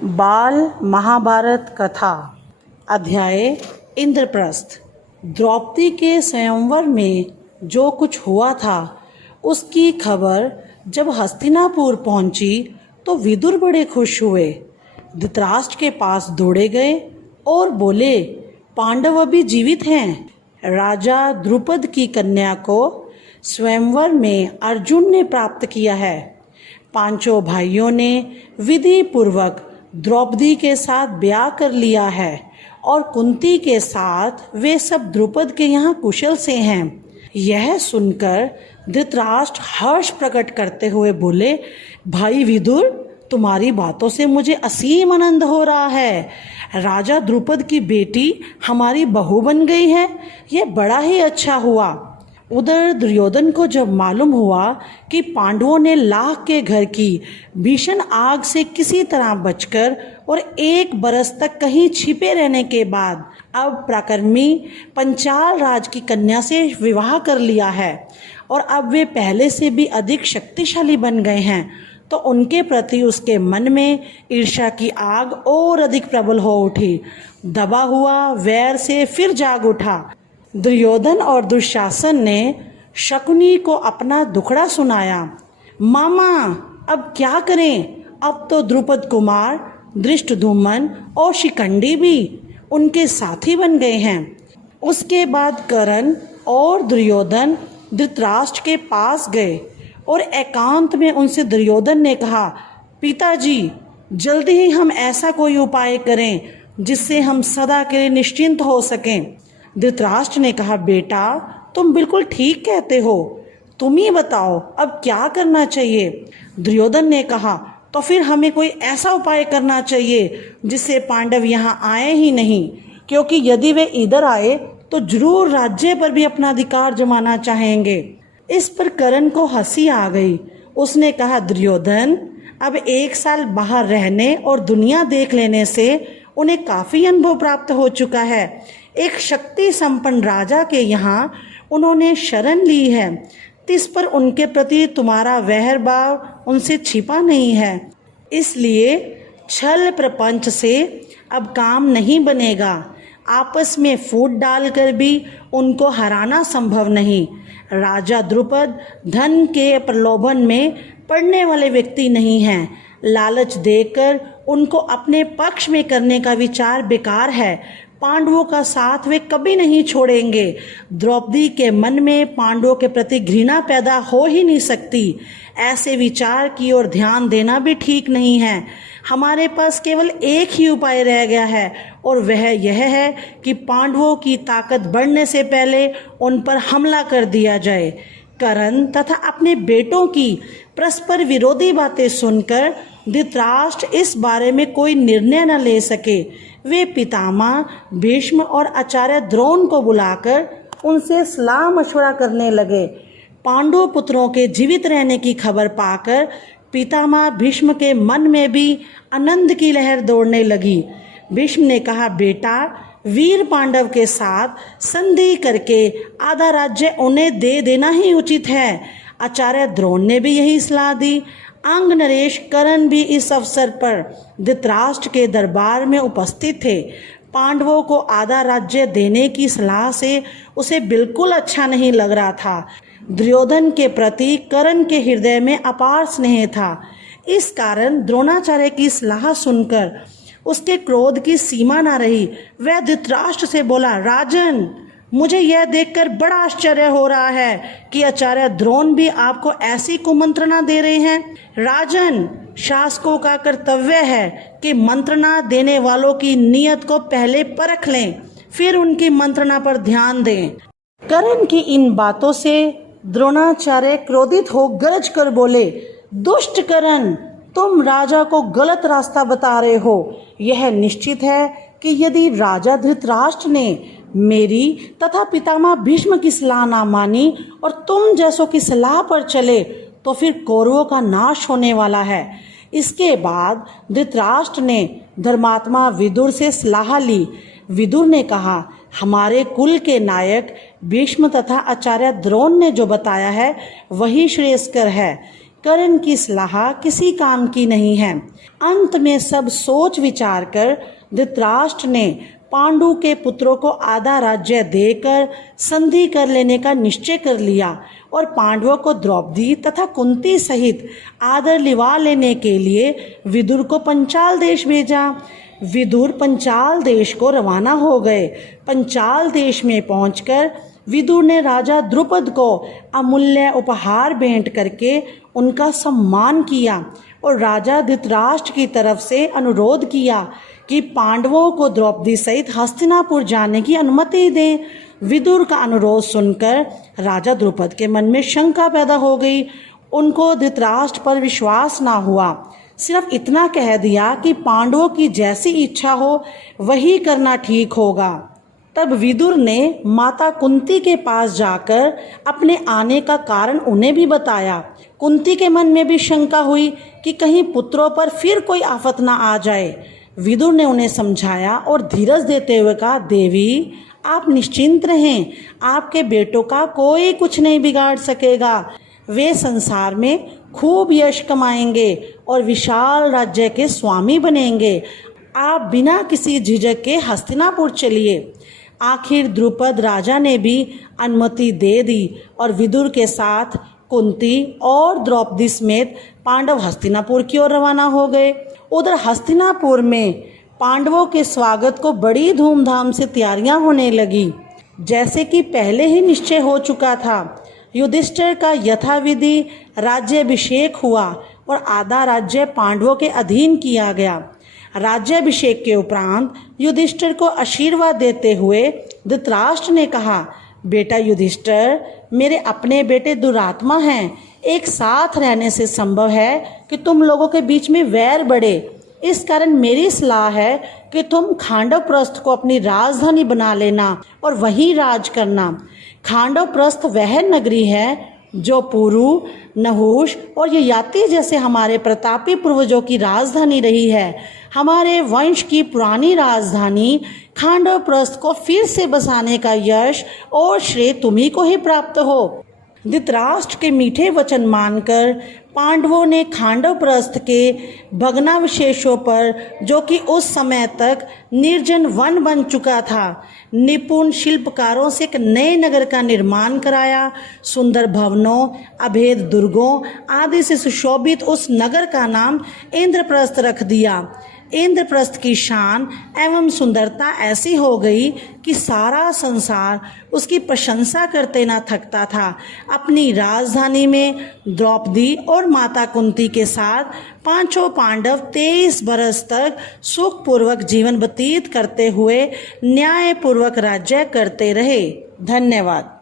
बाल महाभारत कथा अध्याय इंद्रप्रस्थ। द्रौपदी के स्वयंवर में जो कुछ हुआ था उसकी खबर जब हस्तिनापुर पहुंची तो विदुर बड़े खुश हुए। धृतराष्ट्र के पास दौड़े गए और बोले, पांडव अभी जीवित हैं। राजा द्रुपद की कन्या को स्वयंवर में अर्जुन ने प्राप्त किया है। पांचों भाइयों ने विधि पूर्वक द्रौपदी के साथ ब्याह कर लिया है और कुंती के साथ वे सब द्रुपद के यहाँ कुशल से हैं। यह सुनकर धृतराष्ट्र हर्ष प्रकट करते हुए बोले, भाई विदुर, तुम्हारी बातों से मुझे असीम आनंद हो रहा है। राजा द्रुपद की बेटी हमारी बहू बन गई है, यह बड़ा ही अच्छा हुआ। उधर दुर्योधन को जब मालूम हुआ कि पांडवों ने लाख के घर की भीषण आग से किसी तरह बचकर और 1 बरस तक कहीं छिपे रहने के बाद अब पराक्रमी पंचाल राज की कन्या से विवाह कर लिया है और अब वे पहले से भी अधिक शक्तिशाली बन गए हैं, तो उनके प्रति उसके मन में ईर्ष्या की आग और अधिक प्रबल हो उठी। दबा हुआ वैर से फिर जाग उठा। दुर्योधन और दुशासन ने शकुनी को अपना दुखड़ा सुनाया। मामा, अब क्या करें? अब तो द्रुपद कुमार, धृष्टद्युम्न और शिखंडी भी उनके साथी बन गए हैं। उसके बाद कर्ण और दुर्योधन धृतराष्ट्र के पास गए और एकांत में उनसे दुर्योधन ने कहा, पिताजी, जल्दी ही हम ऐसा कोई उपाय करें जिससे हम सदा के लिए निश्चिंत हो सकें। धृतराष्ट्र ने कहा, बेटा, तुम बिल्कुल ठीक कहते हो, तुम ही बताओ अब क्या करना चाहिए। दुर्योधन ने कहा, तो फिर हमें कोई ऐसा उपाय करना चाहिए जिससे पांडव यहाँ आए ही नहीं, क्योंकि यदि वे इधर आए तो जरूर राज्य पर भी अपना अधिकार जमाना चाहेंगे। इस पर कर्ण को हंसी आ गई। उसने कहा, दुर्योधन, अब 1 साल बाहर रहने और दुनिया देख लेने से उन्हें काफ़ी अनुभव प्राप्त हो चुका है। एक शक्ति संपन्न राजा के यहाँ उन्होंने शरण ली है, इस पर उनके प्रति तुम्हारा वैर भाव उनसे छिपा नहीं है। इसलिए छल प्रपंच से अब काम नहीं बनेगा। आपस में फूट डालकर भी उनको हराना संभव नहीं। राजा द्रुपद धन के प्रलोभन में पड़ने वाले व्यक्ति नहीं हैं। लालच देकर उनको अपने पक्ष में करने का विचार बेकार है। पांडवों का साथ वे कभी नहीं छोड़ेंगे। द्रौपदी के मन में पांडवों के प्रति घृणा पैदा हो ही नहीं सकती। ऐसे विचार की ओर ध्यान देना भी ठीक नहीं है। हमारे पास केवल एक ही उपाय रह गया है और वह यह है कि पांडवों की ताकत बढ़ने से पहले उन पर हमला कर दिया जाए। कर्ण तथा अपने बेटों की परस्पर विरोधी बातें सुनकर धृतराष्ट्र इस बारे में कोई निर्णय न ले सके। वे पितामह भीष्म और आचार्य द्रोण को बुलाकर उनसे सलाह मशवरा करने लगे। पांडव पुत्रों के जीवित रहने की खबर पाकर पितामह भीष्म के मन में भी आनंद की लहर दौड़ने लगी। भीष्म ने कहा, बेटा, वीर पांडव के साथ संधि करके आधा राज्य उन्हें दे देना ही उचित है। आचार्य द्रोण ने भी यही सलाह दी। अंग नरेश कर्ण भी इस अवसर पर धृतराष्ट्र के दरबार में उपस्थित थे। पांडवों को आधा राज्य देने की सलाह से उसे बिल्कुल अच्छा नहीं लग रहा था। दुर्योधन के प्रति कर्ण के हृदय में अपार स्नेह था। इस कारण द्रोणाचार्य की सलाह सुनकर उसके क्रोध की सीमा न रही। वह धृतराष्ट्र से बोला, राजन, मुझे यह देखकर बड़ा आश्चर्य हो रहा है कि आचार्य द्रोण भी आपको ऐसी कुमंत्रणा दे रहे हैं। राजन, शासकों का कर्तव्य है कि मंत्रणा देने वालों की नीयत को पहले परख लें, फिर उनकी मंत्रणा पर ध्यान दें। कर्ण की इन बातों से द्रोणाचार्य क्रोधित हो गरज कर बोले, दुष्ट कर्ण, तुम राजा को गलत रास्ता बता रहे हो। यह निश्चित है कि यदि राजा धृतराष्ट्र ने मेरी तथा पितामह भीष्म की सलाह ना मानी और तुम जैसों की सलाह पर चले तो फिर कौरवों का नाश होने वाला है। इसके बाद धृतराष्ट्र ने धर्मात्मा विदुर से सलाह ली। विदुर ने कहा, हमारे कुल के नायक भीष्म तथा आचार्य द्रोण ने जो बताया है वही श्रेयस्कर है। कर्ण की सलाह किसी काम की नहीं है। अंत में सब सोच विचार कर धृतराष्ट्र ने पांडु के पुत्रों को आधा राज्य देकर संधि कर लेने का निश्चय कर लिया और पांडवों को द्रौपदी तथा कुंती सहित आदर लिवा लेने के लिए विदुर को पंचाल देश भेजा। विदुर पंचाल देश को रवाना हो गए। पंचाल देश में पहुंचकर विदुर ने राजा द्रुपद को अमूल्य उपहार भेंट करके उनका सम्मान किया और राजा धृतराष्ट्र की तरफ से अनुरोध किया कि पांडवों को द्रौपदी सहित हस्तिनापुर जाने की अनुमति दें। विदुर का अनुरोध सुनकर राजा द्रुपद के मन में शंका पैदा हो गई। उनको धृतराष्ट्र पर विश्वास ना हुआ। सिर्फ इतना कह दिया कि पांडवों की जैसी इच्छा हो वही करना ठीक होगा। तब विदुर ने माता कुंती के पास जाकर अपने आने का कारण उन्हें भी बताया। कुंती के मन में भी शंका हुई कि कहीं पुत्रों पर फिर कोई आफत ना आ जाए। विदुर ने उन्हें समझाया और धीरज देते हुए कहा, देवी आप निश्चिंत रहें, आपके बेटों का कोई कुछ नहीं बिगाड़ सकेगा। वे संसार में खूब यश कमाएंगे और विशाल राज्य के स्वामी बनेंगे। आप बिना किसी झिझक के हस्तिनापुर चलिए। आखिर द्रुपद राजा ने भी अनुमति दे दी और विदुर के साथ कुंती और द्रौपदी समेत पांडव हस्तिनापुर की ओर रवाना हो गए। उधर हस्तिनापुर में पांडवों के स्वागत को बड़ी धूमधाम से तैयारियां होने लगी। जैसे कि पहले ही निश्चय हो चुका था, युधिष्ठिर का यथाविधि राज्याभिषेक हुआ और आधा राज्य पांडवों के अधीन किया गया। राज्याभिषेक के उपरांत युधिष्ठिर को आशीर्वाद देते हुए धृतराष्ट्र ने कहा, बेटा युधिष्ठिर, मेरे अपने बेटे दुरात्मा हैं। एक साथ रहने से संभव है कि तुम लोगों के बीच में वैर बढ़े। इस कारण मेरी सलाह है कि तुम खांडवप्रस्थ को अपनी राजधानी बना लेना और वहीं राज करना। खांडवप्रस्थ वह नगरी है जो पुरु, नहुष और ययाति जैसे हमारे प्रतापी पूर्वजों की राजधानी रही है। हमारे वंश की पुरानी राजधानी खांडवप्रस्थ को फिर से बसाने का यश और श्रेय तुम्ही को ही प्राप्त हो। धृतराष्ट्र के मीठे वचन मानकर पांडवों ने खांडवप्रस्थ के भग्नावशेषों पर, जो कि उस समय तक निर्जन वन बन चुका था, निपुण शिल्पकारों से एक नए नगर का निर्माण कराया। सुंदर भवनों, अभेद दुर्गों आदि से सुशोभित उस नगर का नाम इंद्रप्रस्थ रख दिया। इंद्रप्रस्थ की शान एवं सुंदरता ऐसी हो गई कि सारा संसार उसकी प्रशंसा करते ना थकता था। अपनी राजधानी में द्रौपदी और माता कुंती के साथ पांचों पांडव 23 बरस तक सुखपूर्वक जीवन व्यतीत करते हुए न्यायपूर्वक राज्य करते रहे। धन्यवाद।